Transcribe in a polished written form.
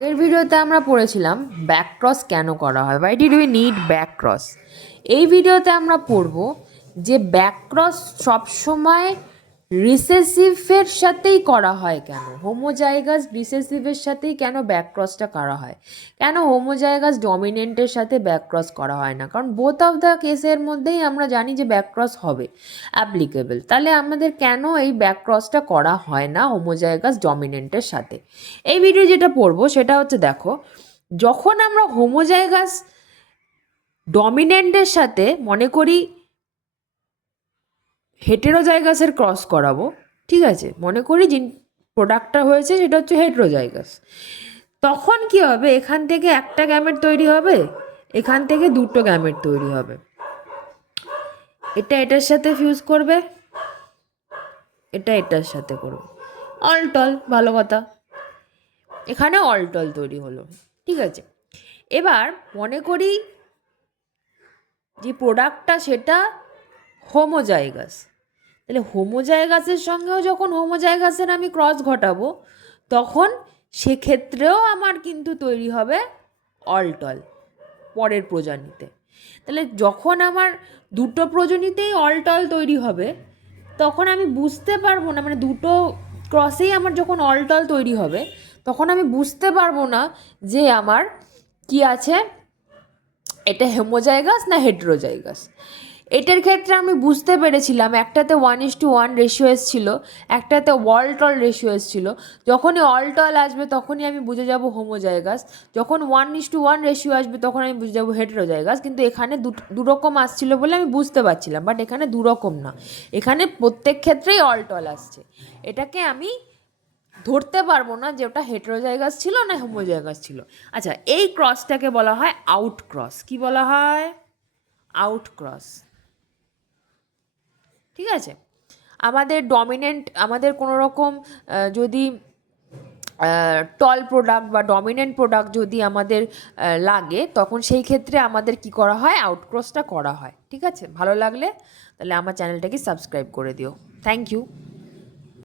এর ভিডিওতে আমরা পড়েছিলাম ব্যাক ক্রস কেন করা হয়, why did we need back cross. এই ভিডিওতে আমরা পড়ব যে ব্যাক ক্রস সবসময় রিসেসিভের সাথেই করা হয় কেন, হোমোজাইগাস রিসেসিভের সাথেই কেন ব্যাক ক্রসটা করা হয়, কেন হোমোজাইগাস ডমিনেন্টের সাথে ব্যাক ক্রস করা হয় না। কারণ বোথ অফ দ্য কেসের মধ্যেই আমরা জানি যে ব্যাক ক্রস হবে অ্যাপ্লিকেবল। তাহলে আমাদের কেন এই ব্যাক ক্রসটা করা হয় না হোমোজাইগাস ডমিনেন্টের সাথে। এই ভিডিও যেটা পড়বো সেটা হচ্ছে, দেখো, যখন আমরা হোমোজাইগাস ডমিনেন্টের সাথে মনে করি হেটেরোজাইগাসের ক্রস করাবো, ঠিক আছে, মনে করি যে প্রোডাক্টটা হয়েছে সেটা হচ্ছে হেটেরোজাইগাস, তখন কি হবে, এখান থেকে একটা গ্যামেট তৈরি হবে, এখান থেকে দুটো গ্যামেট তৈরি হবে, এটা এটার সাথে ফিউজ করবে, এটা এটার সাথে করবে, অলটল, ভালো কথা, এখানে অলটল তৈরি হলো, ঠিক আছে। এবার মনে করি যে প্রোডাক্টটা সেটা হোমোজাইগাস, তাহলে হোমোজাইগাসের সঙ্গেও যখন হোমোজাইগাসের আমি ক্রস ঘটাবো তখন সেক্ষেত্রেও আমার কিন্তু তৈরি হবে অলটল পরের প্রজনীতে। তাহলে যখন আমার দুটো প্রজনীতেই অলটল তৈরি হবে তখন আমি বুঝতে পারবো না, মানে দুটো ক্রসেই আমার যখন অলটল তৈরি হবে তখন আমি বুঝতে পারবো না যে আমার কি আছে, এটা হোমোজাইগাস না হেটেরোজাইগাস। এটার ক্ষেত্রে আমি বুঝতে পেরেছিলাম একটাতে 1:1 রেশিও এসেছিল, একটাতে অলটল রেশিও এসেছিল। যখনই অলটল আসবে তখনই আমি বুঝে যাব হোমোজাইগাস, যখন 1:1 রেশিও আসবে তখন আমি বুঝে যাবো হেটেরোজাইগাস। কিন্তু এখানে দুরকম আসছিল বলে আমি বুঝতে পারছিলাম, বাট এখানে দুরকম না, এখানে প্রত্যেক ক্ষেত্রেই অলটল আসছে। এটাকে আমি ধরতে পারবো না যে ওটা হেটেরোজাইগাস ছিল না হোমোজাইগাস ছিল। আচ্ছা, এই ক্রসটাকে বলা হয় আউট ক্রস। কি বলা হয়? আউট ক্রস, ঠিক আছে। আমাদের ডমিনেন্ট, আমাদের কোনো রকম যদি টল প্রোডাক্ট বা ডমিনেন্ট প্রোডাক্ট যদি আমাদের লাগে তখন সেই ক্ষেত্রে আমাদের কি করা হয়, আউটক্রসটা করা হয়, ঠিক আছে। ভালো লাগলে তাহলে আমার চ্যানেলটাকে সাবস্ক্রাইব করে দিও। Thank you.